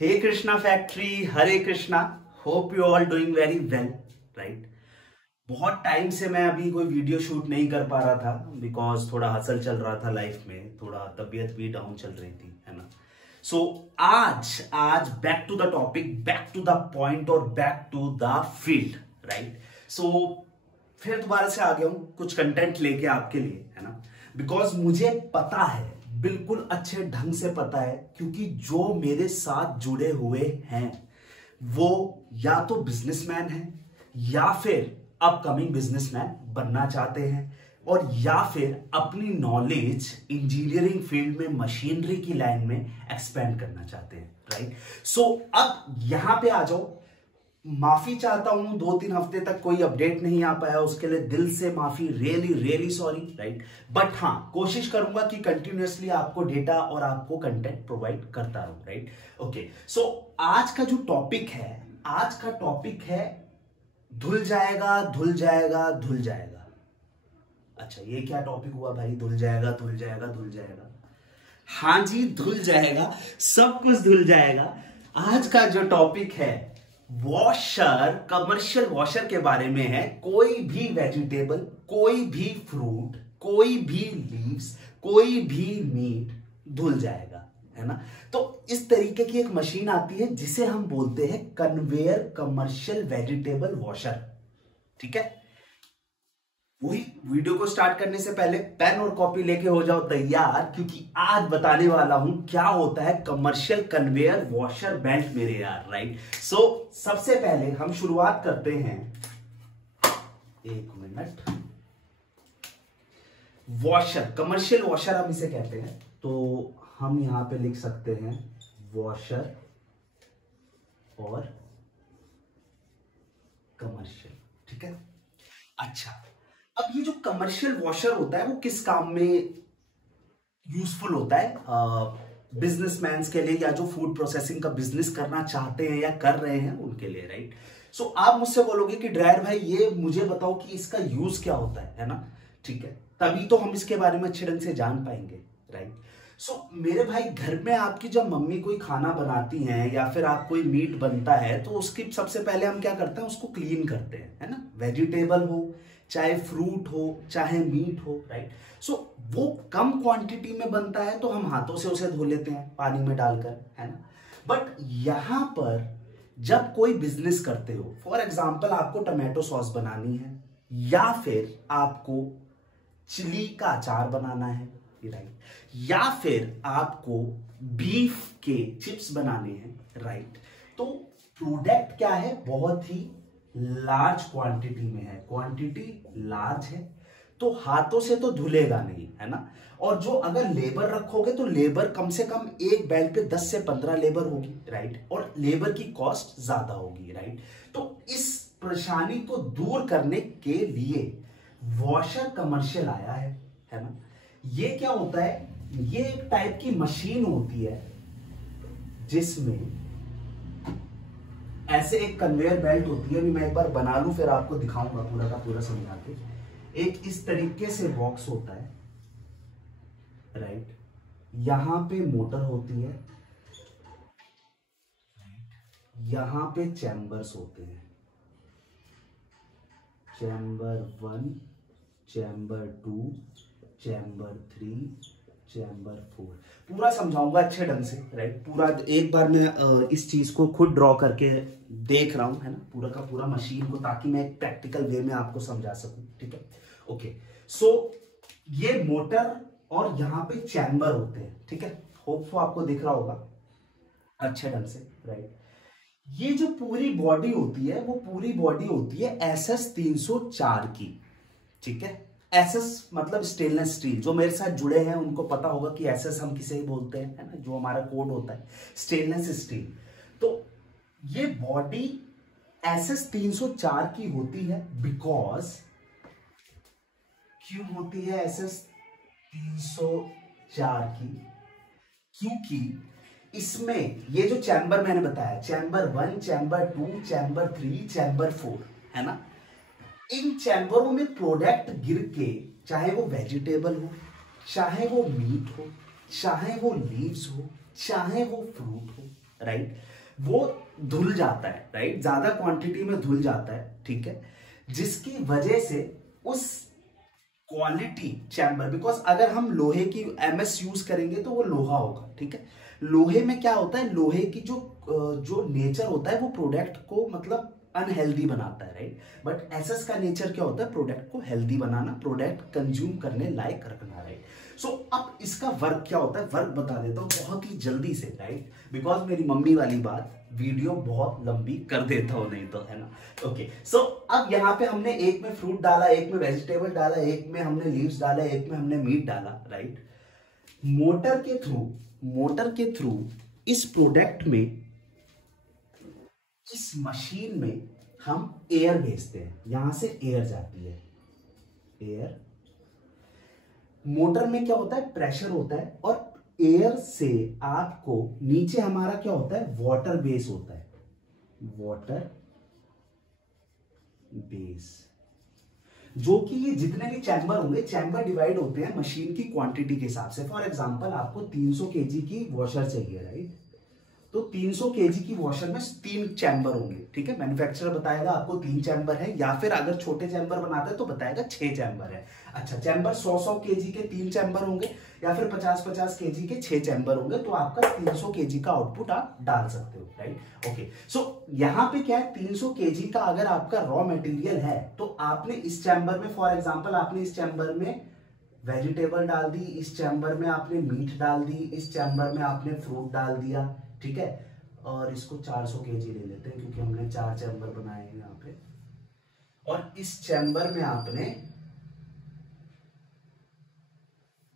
Hey Krishna factory, Hare Krishna. Hope you all doing very well, right. बहुत time से मैं अभी कोई वीडियो शूट नहीं कर पा रहा था बिकॉज थोड़ा हसल चल रहा था लाइफ में, थोड़ा तबीयत भी डाउन चल रही थी, है ना। सो आज back to the topic, back to the point और back to the field, right. So फिर दोबारा से आ गया हूं कुछ कंटेंट लेके आपके लिए, है ना। बिकॉज मुझे पता है, बिल्कुल अच्छे ढंग से पता है, क्योंकि जो मेरे साथ जुड़े हुए हैं वो या तो बिजनेसमैन है या फिर अपकमिंग बिजनेसमैन बनना चाहते हैं और या फिर अपनी नॉलेज इंजीनियरिंग फील्ड में, मशीनरी की लाइन में एक्सपेंड करना चाहते हैं, राइट। सो अब यहां पे आ जाओ। माफी चाहता हूं, 2-3 हफ्ते तक कोई अपडेट नहीं आ पाया, उसके लिए दिल से माफी, really really sorry, right. But हाँ, कोशिश करूंगा कि कंटिन्यूअसली आपको डेटा और आपको कंटेंट प्रोवाइड करता रहूं, राइट। ओके, सो आज का जो टॉपिक है, आज का टॉपिक है धुल जाएगा, धुल जाएगा, धुल जाएगा। अच्छा, ये क्या टॉपिक हुआ भाई? धुल जाएगा, धुल जाएगा, धुल जाएगा। हाँ जी, धुल जाएगा, सब कुछ धुल जाएगा। आज का जो टॉपिक है वॉशर, कमर्शियल वॉशर के बारे में है। कोई भी वेजिटेबल, कोई भी फ्रूट, कोई भी लीव्स, कोई भी मीट धुल जाएगा, है ना। तो इस तरीके की एक मशीन आती है जिसे हम बोलते हैं कन्वेयर कमर्शियल वेजिटेबल वॉशर, ठीक है। वही वीडियो को स्टार्ट करने से पहले पेन और कॉपी लेके हो जाओ तैयार, क्योंकि आज बताने वाला हूं क्या होता है कमर्शियल कन्वेयर वॉशर बेल्ट मेरे यार, राइट। सो सबसे पहले हम शुरुआत करते हैं, एक मिनट। वॉशर, कमर्शियल वॉशर हम इसे कहते हैं, तो हम यहां पे लिख सकते हैं वॉशर और कमर्शियल, ठीक है। अच्छा, अब ये जो कमर्शियल वॉशर होता है वो किस काम में यूजफुल होता है? बिजनेसमैन के लिए, या जो फूड प्रोसेसिंग का बिजनेस करना चाहते हैं या कर रहे हैं उनके लिए, राइट। सो आप मुझसे बोलोगे कि ड्रायर भाई ये मुझे बताओ कि इसका यूज क्या होता है ना, ठीक है। तभी तो हम इसके बारे में अच्छे ढंग से जान पाएंगे, राइट। सो मेरे भाई, घर में आपकी जब मम्मी कोई खाना बनाती हैं या फिर आप कोई मीट बनता है तो उसकी सबसे पहले हम क्या करते हैं, उसको क्लीन करते हैं, है ना। वेजिटेबल हो, चाहे फ्रूट हो, चाहे मीट हो, राइट। सो वो कम क्वांटिटी में बनता है तो हम हाथों से उसे धो लेते हैं पानी में डालकर, है ना। बट यहां पर जब कोई बिजनेस करते हो, फॉर एग्जांपल आपको टमाटो सॉस बनानी है या फिर आपको चिली का अचार बनाना है, राइट, या फिर आपको बीफ के चिप्स बनाने हैं, राइट। तो प्रोडक्ट क्या है, बहुत ही लार्ज क्वांटिटी में है, क्वांटिटी लार्ज है, तो हाथों से तो धुलेगा नहीं, है ना। और जो अगर लेबर रखोगे तो लेबर कम से कम एक बैल पे 10 से 15 लेबर होगी, राइट, और लेबर की कॉस्ट ज्यादा होगी, राइट। तो इस परेशानी को दूर करने के लिए वॉशर कमर्शियल आया है ना। ये क्या होता है, ये एक टाइप की मशीन होती है जिसमें ऐसे एक कन्वेयर बेल्ट होती है। अभी मैं एक बार बना लूं फिर आपको दिखाऊंगा पूरा का पूरा समझा के। एक इस तरीके से बॉक्स होता है, राइट। यहां पे मोटर होती है, यहां पे चैम्बर्स होते हैं, चैम्बर 1, चैम्बर 2, चैम्बर 3, चैम्बर 4। पूरा समझाऊंगा अच्छे ढंग से, राइट। पूरा एक बार मैं इस चीज को खुद ड्रॉ करके देख रहा हूं, है ना, पूरा का पूरा मशीन को, ताकि मैं एक प्रैक्टिकल वे में आपको समझा सकूं, ठीक है। ओके, सो ये मोटर और यहां पे चैम्बर होते हैं, ठीक है। होप सो आपको दिख रहा होगा अच्छे ढंग से, राइट। ये जो पूरी बॉडी होती है वो पूरी बॉडी होती है SS 304 की, ठीक है। SS मतलब स्टेनलेस स्टील। जो मेरे साथ जुड़े हैं उनको पता होगा कि SS हम किसे ही बोलते हैं, है ना, जो हमारा कोड होता है स्टेनलेस स्टील। तो ये बॉडी SS 304 की होती है। बिकॉज क्यों होती है SS 304 की? क्योंकि इसमें ये जो चैम्बर मैंने बताया, चैम्बर 1, चैम्बर 2, चैम्बर 3, चैम्बर 4, है ना, इन चैम्बरों में प्रोडक्ट गिर के, चाहे वो वेजिटेबल हो, चाहे वो मीट हो, चाहे वो लीव्स हो, चाहे वो फ्रूट हो, राइट, वो धुल जाता है, राइट, ज्यादा क्वांटिटी में धुल जाता है, ठीक है, जिसकी वजह से उस क्वालिटी चैम्बर, बिकॉज अगर हम लोहे की एमएस यूज करेंगे तो वो लोहा होगा, ठीक है। लोहे में क्या होता है, लोहे की जो नेचर होता है वो प्रोडक्ट को मतलब अनहेल्दी बनाता है, राइट, बट एसएस का नेचर क्या होता है, प्रोडक्ट को हेल्दी बनाना, प्रोडक्ट कंज्यूम करने लायक रखना, राइट। सो अब इसका वर्क क्या होता है, वर्क बता देता हूँ बहुत ही जल्दी से, राइट, बिकॉज मेरी मम्मी वाली बात, वीडियो बहुत लंबी कर देता हूं नहीं तो, है ना। ओके, सो अब यहाँ पे हमने एक में फ्रूट डाला, एक में वेजिटेबल डाला, एक में हमने लीव्स डाला, एक में हमने मीट डाला, राइट। मोटर के थ्रू इस प्रोडक्ट में, इस मशीन में हम एयर भेजते हैं, यहां से एयर जाती है, एयर, मोटर में क्या होता है, प्रेशर होता है, और एयर से आपको नीचे हमारा क्या होता है, वाटर बेस होता है, वाटर बेस, जो कि ये जितने भी चैम्बर होंगे, चैम्बर डिवाइड होते हैं मशीन की क्वांटिटी के हिसाब से। फॉर एग्जांपल आपको 300 केजी की वॉशर चाहिए, राइट, तो 300 केजी की वॉशर में 3 चैम्बर होंगे, ठीक है। मैन्युफैक्चरर बताएगा आपको 3 चैम्बर है, या फिर अगर छोटे चैम्बर बनाते हैं तो बताएगा 6 चैम्बर है। अच्छा, चैम्बर 100-100 केजी के 3 चैम्बर होंगे, या फिर 50-50 केजी के 6 चैम्बर होंगे, तो आपका 300 केजी का आउटपुट आप डाल सकते हो, राइट। ओके, सो यहाँ पे क्या है, 300 केजी का अगर आपका रॉ मटेरियल है, तो आपने इस चैम्बर में, फॉर एग्जाम्पल आपने इस चैम्बर में वेजिटेबल डाल दी, इस चैम्बर में आपने मीट डाल दी, इस चैम्बर में आपने फ्रूट डाल दिया, ठीक है। और इसको 400 केजी ले लेते हैं क्योंकि हमने 4 चैम्बर बनाए हैं यहाँ पे, और इस चैम्बर में आपने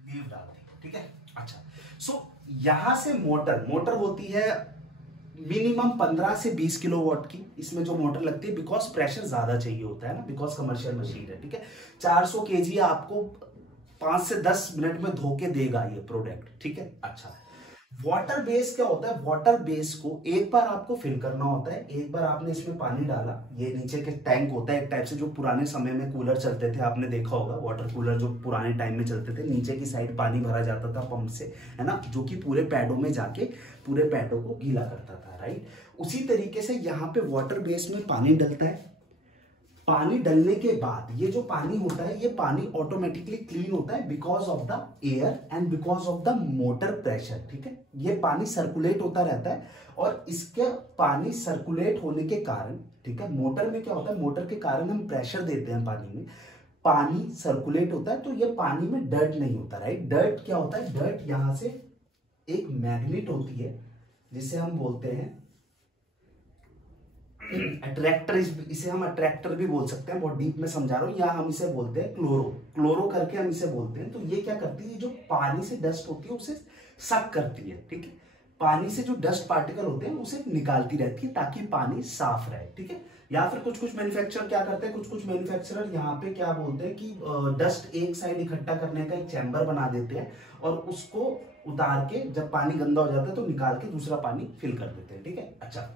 लीव डाल दी, ठीक है। अच्छा, सो यहां से मोटर होती है मिनिमम 15 से 20 किलोवाट की, इसमें जो मोटर लगती है, बिकॉज प्रेशर ज्यादा चाहिए होता है ना, बिकॉज कमर्शियल मशीन है, ठीक है। 400 केजी आपको 5 से 10 मिनट में धो के देगा ये प्रोडक्ट, ठीक है। अच्छा, वाटर बेस क्या होता है, वाटर बेस को एक बार आपको फिल करना होता है, एक बार आपने इसमें पानी डाला, ये नीचे के टैंक होता है एक टाइप से, जो पुराने समय में कूलर चलते थे, आपने देखा होगा, वाटर कूलर जो पुराने टाइम में चलते थे, नीचे की साइड पानी भरा जाता था पंप से, है ना, जो कि पूरे पैडों में जाके पूरे पैडों को गीला करता था, राइट। उसी तरीके से यहाँ पे वाटर बेस में पानी डलता है, पानी डलने के बाद ये जो पानी होता है, ये पानी ऑटोमेटिकली क्लीन होता है because of the air and because of the motor pressure, ठीक है। ये पानी सर्कुलेट होता रहता है, और इसके पानी सर्कुलेट होने के कारण, ठीक है, मोटर में क्या होता है, मोटर के कारण हम प्रेशर देते हैं पानी में, पानी सर्कुलेट होता है, तो ये पानी में डर्ट नहीं होता, राइट। डर्ट क्या होता है, डर्ट यहां से एक मैग्नेट होती है जिसे हम बोलते हैं अट्रैक्टर, इसे हम अट्रैक्टर भी बोल सकते हैं, बहुत डीप में समझा रहा हूं, या हम इसे बोलते हैं क्लोरो करके हम इसे बोलते हैं। तो ये क्या करती है, जो पानी से डस्ट होती है उसे सक करती है, ठीक है, पानी से जो डस्ट पार्टिकल होते हैं उसे निकालती रहती है ताकि पानी साफ रहे, ठीक है। या फिर कुछ मैन्युफैक्चरर क्या करते हैं, कुछ मैन्युफैक्चरर यहाँ पे क्या बोलते हैं कि डस्ट एक साइड इकट्ठा करने का एक चैम्बर बना देते हैं, और उसको उतार के जब पानी गंदा हो जाता है तो निकाल के दूसरा पानी फिल कर देते हैं, ठीक है। अच्छा,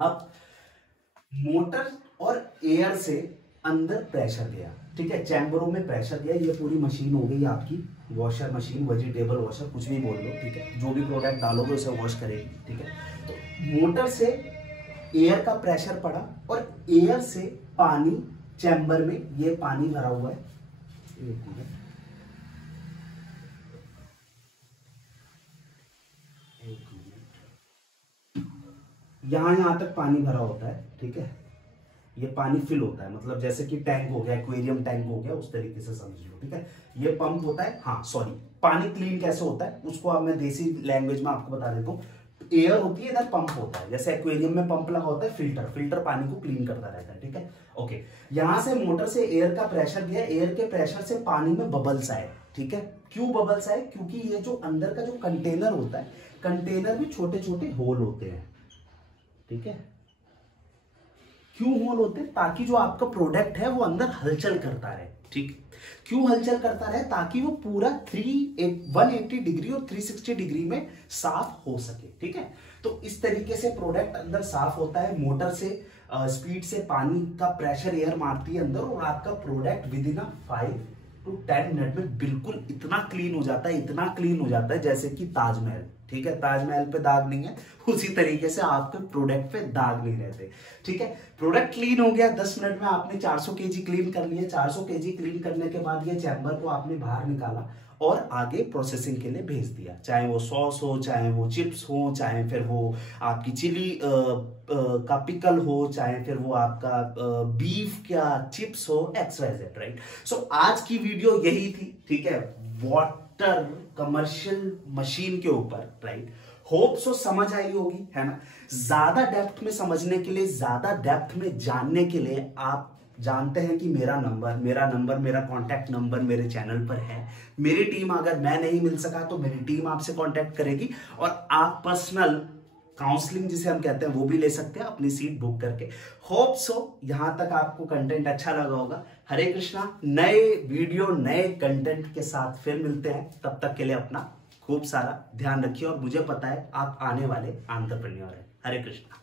अब मोटर और एयर से अंदर प्रेशर गया, ठीक है, चैम्बरों में प्रेशर गया, ये पूरी मशीन हो गई आपकी वॉशर मशीन, वेजिटेबल वॉशर, कुछ भी बोल लो, ठीक है, जो भी प्रोडक्ट डालोगे उसे वॉश करेगी, ठीक है। तो मोटर से एयर का प्रेशर पड़ा, और एयर से पानी चैम्बर में, ये पानी भरा हुआ है, एक मिनट, यहां तक पानी भरा होता है, ठीक है, ये पानी फिल होता है, मतलब जैसे कि टैंक हो गया, एक्वेरियम टैंक हो गया, उस तरीके से समझ लो, ठीक है। ये पंप होता है, हाँ सॉरी, पानी क्लीन कैसे होता है उसको अब मैं देसी लैंग्वेज में आपको बता देता हूँ। एयर होती है, इधर पंप होता है, जैसे एक्वेरियम में पंप लगा होता है, फिल्टर पानी को क्लीन करता रहता है, ठीक है। ओके, यहां से मोटर से एयर का प्रेशर दिया, एयर के प्रेशर से पानी में बबल्स आए, ठीक है। क्यों बबल्स आए, क्योंकि ये जो अंदर का जो कंटेनर होता है, कंटेनर में छोटे छोटे होल होते हैं, ठीक है। क्यों होल होते हैं, ताकि जो आपका प्रोडक्ट है वो अंदर हलचल करता रहे, ठीक। क्यों हलचल करता रहे, ताकि वो पूरा 180 डिग्री और 360 डिग्री में साफ हो सके, ठीक है। तो इस तरीके से प्रोडक्ट अंदर साफ होता है, मोटर से स्पीड से पानी का प्रेशर एयर मारती है अंदर, और आपका product with in 5 to 10 minute में बिल्कुल इतना क्लीन हो जाता है, इतना क्लीन हो जाता है जैसे कि ताजमहल। ठीक है, ताजमहल पे दाग नहीं है, उसी तरीके से आपके प्रोडक्ट पे दाग नहीं रहते। ठीक है, प्रोडक्ट क्लीन हो गया, 10 मिनट में आपने 400 kg क्लीन कर लिए। 400 kg क्लीन करने के बाद ये चैम्बर को आपने बाहर निकाला और आगे प्रोसेसिंग के लिए भेज दिया। चाहे वो सॉस हो, चाहे वो चिप्स हो, चाहे फिर वो आपकी चिली का पिकल हो, चाहे फिर वो आपका बीफ का चिप्स हो, XYZ, राइट। सो आज की वीडियो यही थी। ठीक है, वाटर कमर्शियल मशीन के ऊपर, राइट। होप सो समझ आई होगी, है ना। ज्यादा डेप्थ में समझने के लिए, ज्यादा डेप्थ में जानने के लिए आप जानते हैं कि मेरा कांटेक्ट नंबर मेरे चैनल पर है। मेरी टीम, अगर मैं नहीं मिल सका तो मेरी टीम आपसे कांटेक्ट करेगी और आप पर्सनल काउंसलिंग जिसे हम कहते हैं वो भी ले सकते हैं अपनी सीट बुक करके। होप सो यहां तक आपको कंटेंट अच्छा लगा होगा। हरे कृष्णा, नए वीडियो नए कंटेंट के साथ फिर मिलते हैं। तब तक के लिए अपना खूब सारा ध्यान रखिए और मुझे पता है आप आने वाले एंटरप्रेन्योर हैं। हरे कृष्णा।